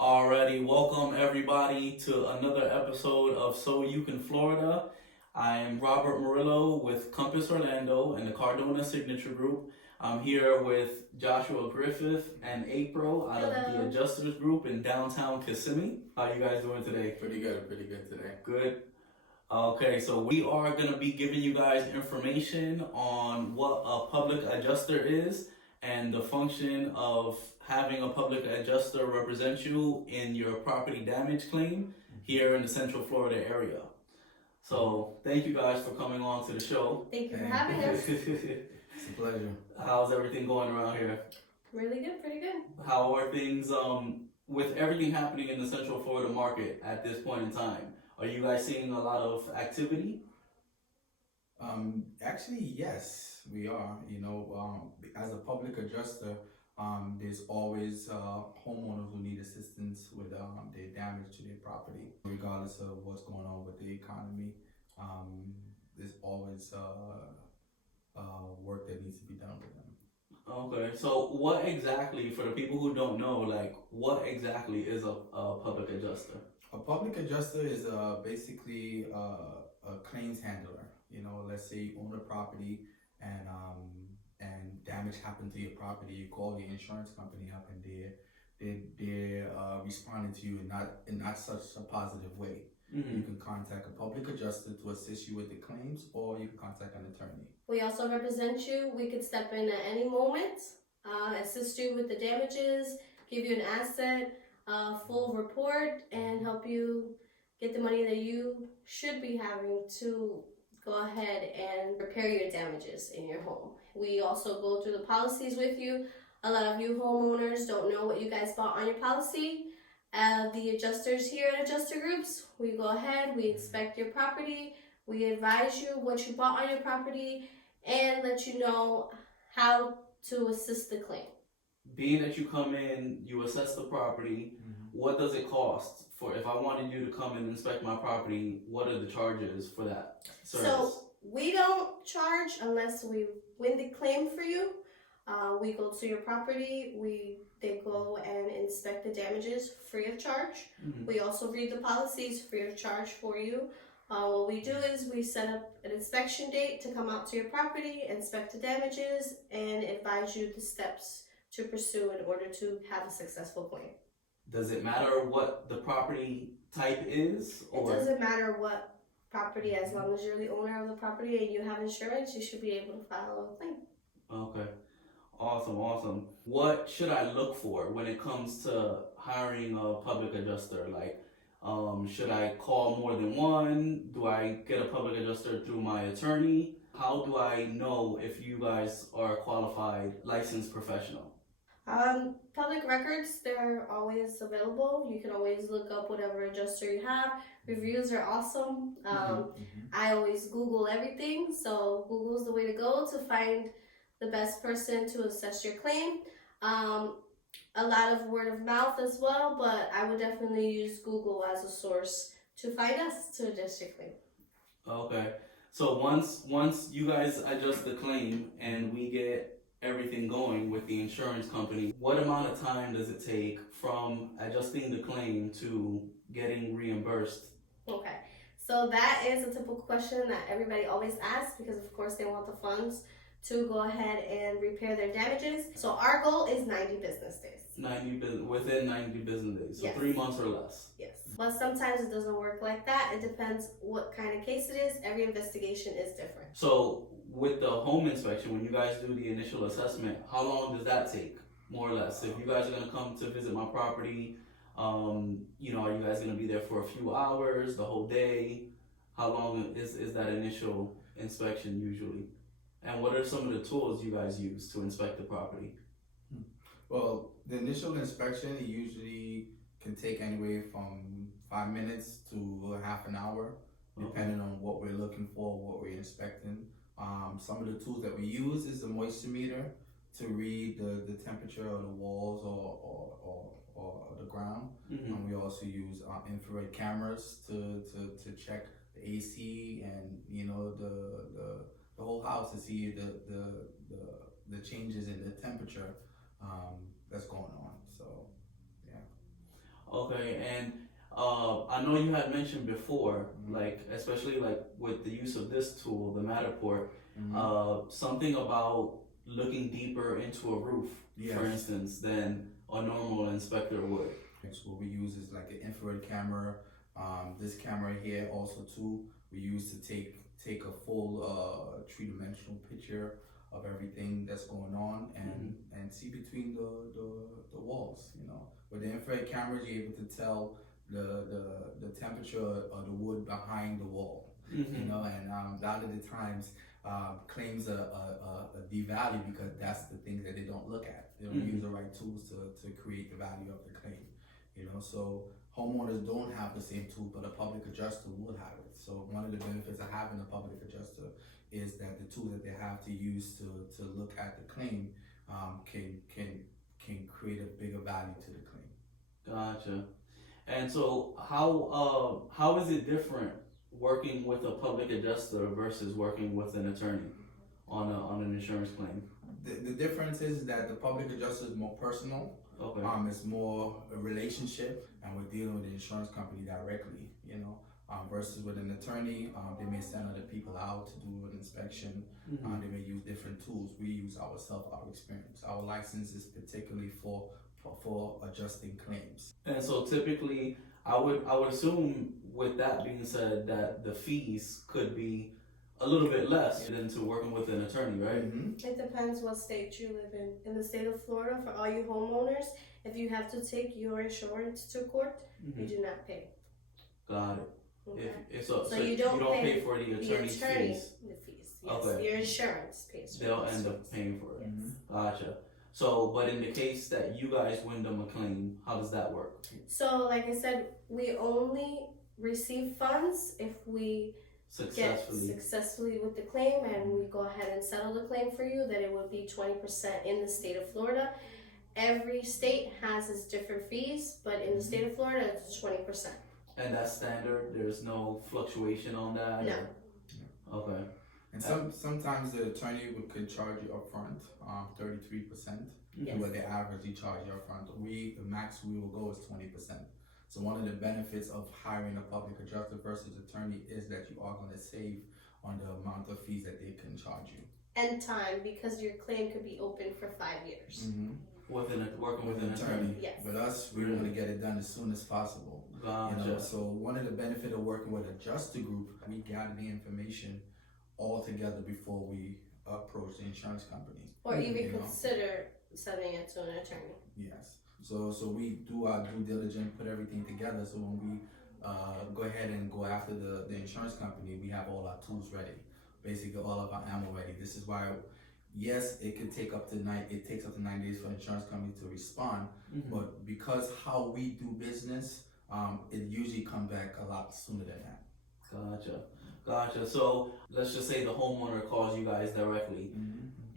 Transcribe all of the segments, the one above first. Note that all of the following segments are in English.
Alrighty, welcome everybody to another episode of So You Can Florida. I am Robert Morillo with Compass Orlando and the Cardona Signature Group. I'm here with Joshua Griffith and April out of the Adjusters Group in downtown Kissimmee. How you guys doing today? Pretty good today. Good. Okay, so we are going to be giving you guys information on what a public adjuster is and the function of having a public adjuster represent you in your property damage claim here in the Central Florida area. So thank you guys for coming on to the show. Thank you for having us. It's a pleasure. How's everything going around here? Really good, pretty good. How are things with everything happening in the Central Florida market at this point in time? Are you guys seeing a lot of activity? Actually, yes, we are. As a public adjuster, there's always homeowners who need assistance with their damage to their property, regardless of what's going on with the economy. There's always work that needs to be done with them. Okay, so what exactly, for the people who don't know, what exactly is a public adjuster? A public adjuster is basically a claims handler. Let's say you own a property and damage happened to your property. You call the insurance company up and they're responding to you in not such a positive way. Mm-hmm. You can contact a public adjuster to assist you with the claims, or you can contact an attorney. We also represent you. We could step in at any moment, assist you with the damages, give you an asset, full report, and help you get the money that you should be having to go ahead and repair your damages in your home. We also go through the policies with you. A lot of you homeowners don't know what you guys bought on your policy. The adjusters here at Adjuster Groups, we go ahead, we inspect your property, we advise you what you bought on your property, and let you know how to assist the claim. Being that you come in, you assess the property, what does it cost for, if I wanted you to come and inspect my property, what are the charges for that service? So we don't charge unless we win the claim for you. We go to your property, they go and inspect the damages free of charge. Mm-hmm. We also read the policies free of charge for you. What we do is we set up an inspection date to come out to your property, inspect the damages, and advise you the steps to pursue in order to have a successful claim. Does it matter what the property type is? Or? It doesn't matter what property, as long as you're the owner of the property and you have insurance, you should be able to file a claim. Okay. Awesome. What should I look for when it comes to hiring a public adjuster? Should I call more than one? Do I get a public adjuster through my attorney? How do I know if you guys are a qualified licensed professional? Public records, they're always available. You can always look up whatever adjuster you have. Reviews are awesome. I always Google everything, so Google's the way to go to find the best person to assess your claim. A lot of word of mouth as well, but I would definitely use Google as a source to find us to adjust your claim. Okay, so once you guys adjust the claim and we get everything going with the insurance company, what amount of time does it take from adjusting the claim to getting reimbursed? Okay, so that is a typical question that everybody always asks because of course they want the funds to go ahead and repair their damages. So our goal is 90 business days. Within 90 business days, so yes. 3 months or less. Yes, but sometimes it doesn't work like that. It depends what kind of case it is. Every investigation is different. So with the home inspection, when you guys do the initial assessment, how long does that take, more or less? If you guys are gonna come to visit my property, are you guys gonna be there for a few hours, the whole day? How long is that initial inspection usually? And what are some of the tools you guys use to inspect the property? Well, the initial inspection usually can take anywhere from 5 minutes to half an hour, depending on what we're looking for, what we're inspecting. Some of the tools that we use is the moisture meter to read the temperature of the walls or the ground. Mm-hmm. And we also use infrared cameras to check the AC and the whole house to see the changes in the temperature that's going on. So, yeah. Okay, and I know you had mentioned before, like especially like with the use of this tool, the Matterport, something about looking deeper into a roof, for Yes. instance, than a normal inspector would. So what we use is like an infrared camera. This camera here also too, we use to take a full three-dimensional picture of everything that's going on and see between the walls, you know. With the infrared cameras, you're able to tell the temperature of the wood behind the wall, you know, and a lot of the times claims a devalue because that's the things that they don't look at. They don't use the right tools to create the value of the claim, you know. So homeowners don't have the same tool, but a public adjuster will have it. So one of the benefits of having a public adjuster is that the tool that they have to use to look at the claim can create a bigger value to the claim. Gotcha. And so how is it different working with a public adjuster versus working with an attorney on an insurance claim? The difference is that the public adjuster is more personal. Okay. It's more a relationship, and we're dealing with the insurance company directly, you know. Versus with an attorney, they may send other people out to do an inspection. They may use different tools. We use ourselves, our experience. Our license is particularly for adjusting claims. And so typically, I would assume with that being said that the fees could be a little bit less than to working with an attorney, right? It depends what state you live in. In the state of Florida, for all you homeowners, if you have to take your insurance to court, you do not pay. Got it. Okay. So you you don't don't pay pay for the attorney's fees. The fees. Yes. Okay. Your insurance pays for They'll those end up fees. paying for it. Yes. Gotcha. So, but in the case that you guys win them a claim, how does that work? So, like I said, we only receive funds if we get successfully with the claim and we go ahead and settle the claim for you, that it would be 20% in the state of Florida. Every state has its different fees, but in the state of Florida, it's 20%. And that's standard? There's no fluctuation on that? No. Or? Okay. And sometimes the attorney could charge you upfront, 33%. Yes. Where they averagely charge you upfront. The max we will go is 20%. So one of the benefits of hiring a public adjuster versus attorney is that you are going to save on the amount of fees that they can charge you. And time, because your claim could be open for 5 years. Working with an attorney. Yes. With us, we want to get it done as soon as possible. Gotcha. You know, so one of the benefits of working with adjuster group, we gather the information all together before we approach the insurance company. Or even consider sending it to an attorney. Yes. So we do our due diligence, put everything together. So when we go ahead and go after the insurance company, we have all our tools ready. Basically, all of our ammo ready. This is why, yes, it takes up to 9 days for the insurance company to respond. But because how we do business, it usually comes back a lot sooner than that. Gotcha. So let's just say the homeowner calls you guys directly.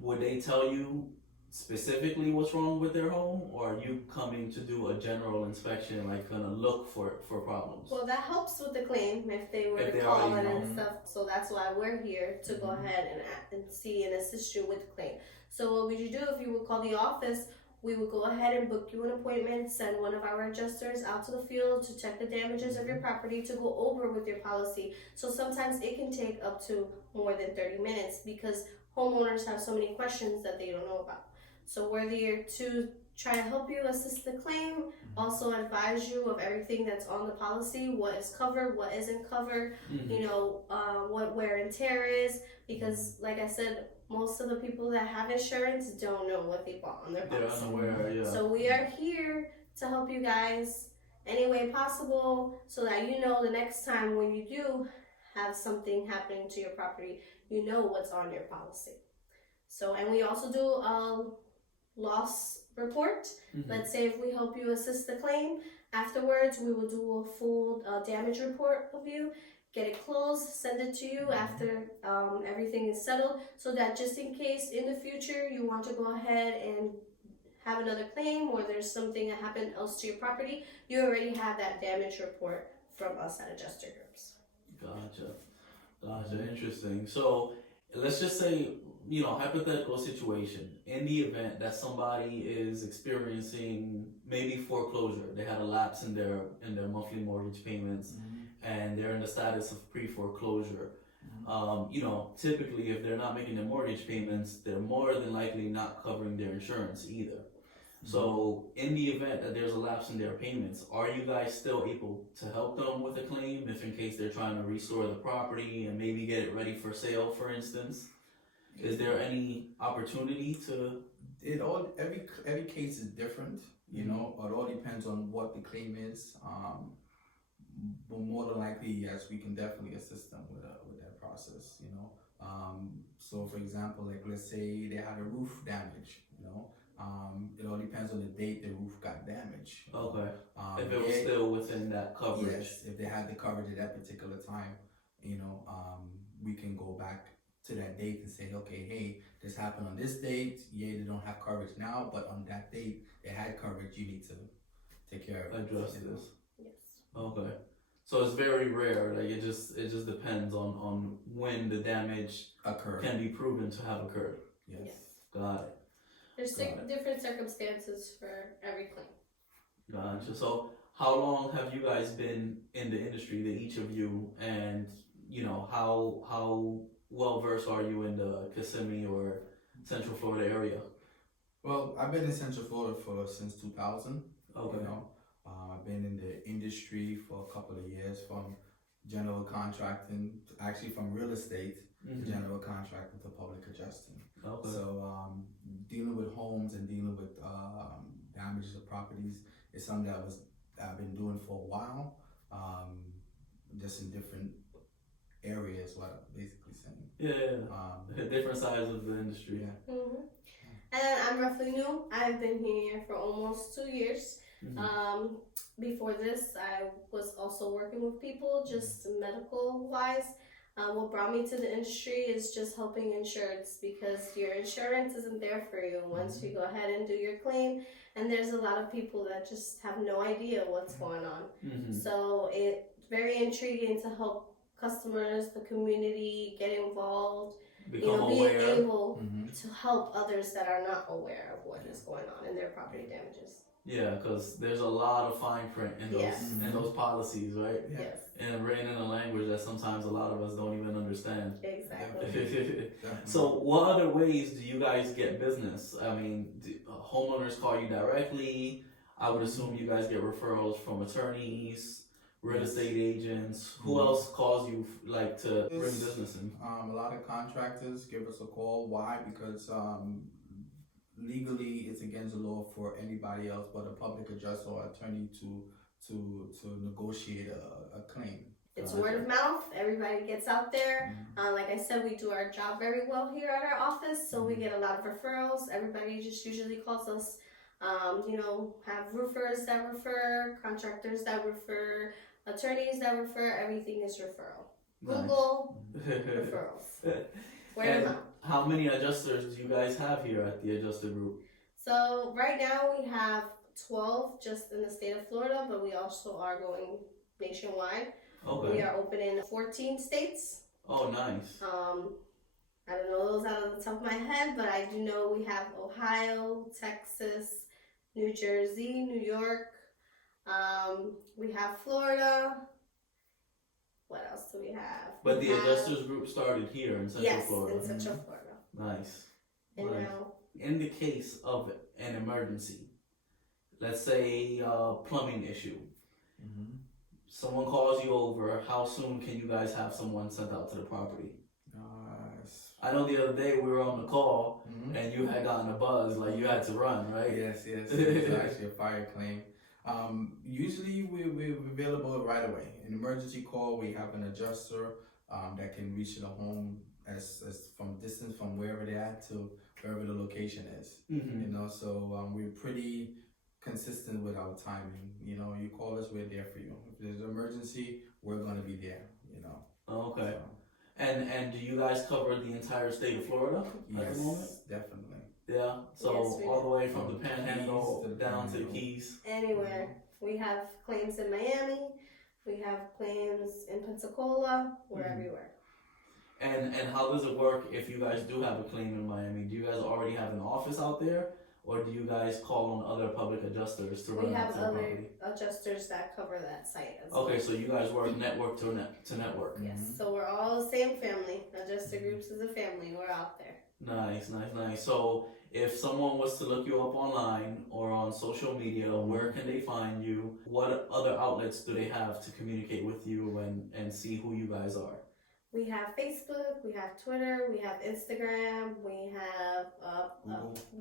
Would they tell you specifically what's wrong with their home, or are you coming to do a general inspection, like gonna look for problems? Well, that helps with the claim if they were to call it and stuff. So that's why we're here to go ahead and see and assist you with the claim. So what would you do if you would call the office? We would go ahead and book you an appointment, send one of our adjusters out to the field to check the damages of your property, to go over with your policy. So sometimes it can take up to more than 30 minutes because homeowners have so many questions that they don't know about. So we're there to try to help you assist the claim, also advise you of everything that's on the policy, what is covered, what isn't covered, you know, what wear and tear is, because like I said, most of the people that have insurance don't know what they bought on their policy. They're unaware, yeah. So we are here to help you guys any way possible so that you know the next time when you do have something happening to your property, you know what's on your policy. So, and we also do a loss report. Let's say if we help you assist the claim, afterwards we will do a full damage report of you, get it closed, send it to you after everything is settled, so that just in case in the future you want to go ahead and have another claim or there's something that happened else to your property, you already have that damage report from us at Adjuster Groups. Gotcha. Interesting. So let's just say, hypothetical situation. In the event that somebody is experiencing maybe foreclosure, they had a lapse in their monthly mortgage payments, and they're in the status of pre-foreclosure. Typically, if they're not making their mortgage payments, they're more than likely not covering their insurance either. So, in the event that there's a lapse in their payments, are you guys still able to help them with a claim if in case they're trying to restore the property and maybe get it ready for sale, for instance? Is there any opportunity to? Every case is different, it all depends on what the claim is. But more than likely, yes, we can definitely assist them with that process. So for example, like let's say they had a roof damage, it all depends on the date the roof got damaged. Okay. If it was still within that coverage. Yes, if they had the coverage at that particular time, we can go back to that date and say, okay, hey, this happened on this date. Yeah, they don't have coverage now, but on that date they had coverage. You need to take care of it. Address this. Yes. Okay. So it's very rare. Like it just depends on when the damage can be proven to have occurred. Yes. Got it. There's different circumstances for every claim. Gotcha. So how long have you guys been in the industry, each of you, and how well versed are you in the Kissimmee or Central Florida area? Well, I've been in Central Florida since 2000. Okay. I've been in the industry for a couple of years, from general contracting, actually from real estate, to general contracting to public adjusting. Okay. So dealing with homes and dealing with damages of properties is something that I've been doing for a while, just in different areas. What I'm basically saying. Yeah. Different sides of the industry. Yeah. And I'm roughly new. I've been here for almost 2 years. Before this, I was also working with people, just medical wise. What brought me to the industry is just helping insureds, because your insurance isn't there for you once you go ahead and do your claim. And there's a lot of people that just have no idea what's going on. So it's very intriguing to help customers, the community get involved, Become being aware. able to help others that are not aware of what is going on in their property damages. Yeah, because there's a lot of fine print in those policies, right? Yeah. Yes. And written in a language that sometimes a lot of us don't even understand. Exactly. So, what other ways do you guys get business? I mean, homeowners call you directly. I would assume you guys get referrals from attorneys, real estate agents. Who else calls you to bring business in? A lot of contractors give us a call. Why? Because legally it's against the law for anybody else but a public adjuster or attorney to negotiate a claim. It's word of mouth. Everybody gets out there. Like I said, we do our job very well here at our office, so we get a lot of referrals. Everybody just usually calls us. Have roofers that refer, contractors that refer, attorneys that refer. Everything is referral. Google referrals. Word of mouth. How many adjusters do you guys have here at the Adjuster Group? So right now we have 12 just in the state of Florida, but we also are going nationwide. Okay. We are open in 14 states. Oh, nice. I don't know those out of the top of my head, but I do know we have Ohio, Texas, New Jersey, New York. We have Florida. What else do we have? But the Adjusters Group started here in Central Florida. Yes, in Central Florida. Nice. And nice. now, in the case of an emergency, let's say a plumbing issue, someone calls you over, how soon can you guys have someone sent out to the property? I know the other day we were on the call and you had gotten a buzz, like you had to run, right? Yes. It's actually a fire claim. Usually we're available right away. An emergency call, we have an adjuster that can reach the home as from distance from wherever they're at to wherever the location is. So we're pretty consistent with our timing. You call us, we're there for you. If there's an emergency, we're gonna be there. Okay. So. And do you guys cover the entire state of Florida at the moment? Yes, definitely. Yeah. So yes, all the way from the Panhandle down to the Keys. Anywhere. We have claims in Miami. We have claims in Pensacola. We're everywhere. And how does it work if you guys do have a claim in Miami? Do you guys already have an office out there, or do you guys call on other public adjusters to run We out have to the other property? adjusters that cover that site as well. Okay, so you guys work network to network. Yes, so we're all the same family. Adjuster Groups is a family. We're out there. Nice. So if someone was to look you up online or on social media, where can they find you? What other outlets do they have to communicate with you and see who you guys are? We have Facebook, we have Twitter, we have Instagram, we have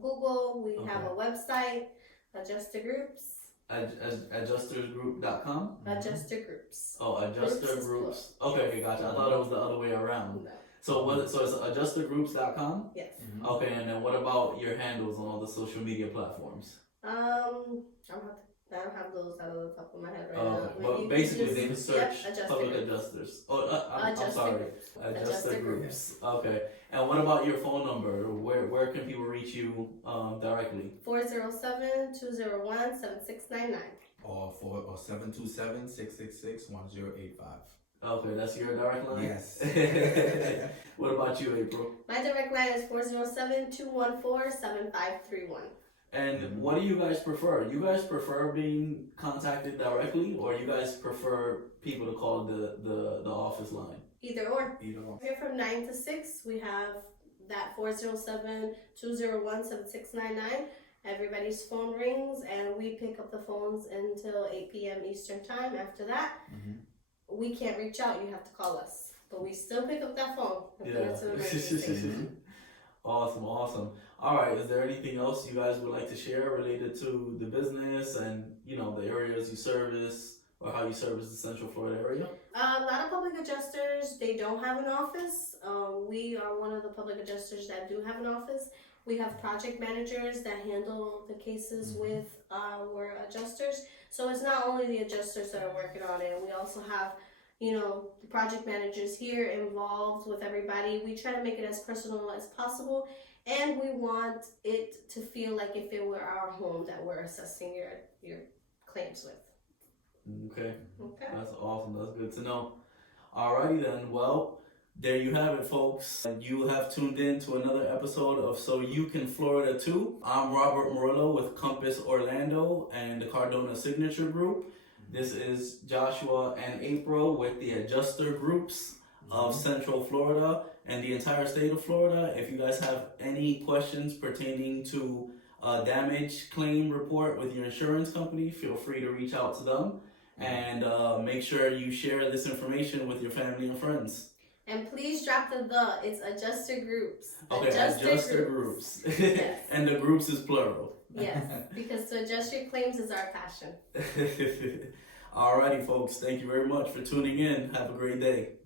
Google, we have a website, Adjuster Groups. Adjustersgroup.com? Adjuster Groups. Oh, Adjuster Groups. Okay, gotcha. I thought it was the other way around. No. So it's adjustergroups.com? Yes. Okay, and then what about your handles on all the social media platforms? I don't have those out of the top of my head right Okay, now. but basically they can search Adjuster public Groups. adjusters. Oh, I'm Adjuster sorry. Groups. Adjuster Groups. Okay. And what about your phone number? Where can people reach you directly? 407-201-7699. Or 727-666-1085. Okay, that's your direct line? Yes. What about you, April? My direct line is 407-214-7531. And what do you guys prefer? You guys prefer being contacted directly, or you guys prefer people to call the office line? Either or. Either one. Here from 9 to 6, we have that 407-201-7699. Everybody's phone rings, and we pick up the phones until 8 p.m. Eastern Time. After that, we can't reach out. You have to call us. But we still pick up that phone if it's an emergency. Awesome. All right, is there anything else you guys would like to share related to the business and, the areas you service or how you service the Central Florida area? A lot of public adjusters, they don't have an office. We are one of the public adjusters that do have an office. We have project managers that handle the cases with our adjusters. So it's not only the adjusters that are working on it. We also have, the project managers here involved with everybody. We try to make it as personal as possible. And we want it to feel like if it were our home that we're assessing your claims with. Okay. Okay. That's awesome. That's good to know. Alrighty then. Well, there you have it, folks. You have tuned in to another episode of So You Can Florida Too. I'm Robert Morillo with Compass Orlando and the Cardona Signature Group. This is Joshua and April with the Adjuster Groups of Central Florida and the entire state of Florida. If you guys have any questions pertaining to a damage claim report with your insurance company, feel free to reach out to them. And make sure you share this information with your family and friends. And please drop the It's Adjuster Groups. Okay, Adjuster Groups. Yes. And the groups is plural. Yes, because to adjust your claims is our passion. Alrighty, folks. Thank you very much for tuning in. Have a great day.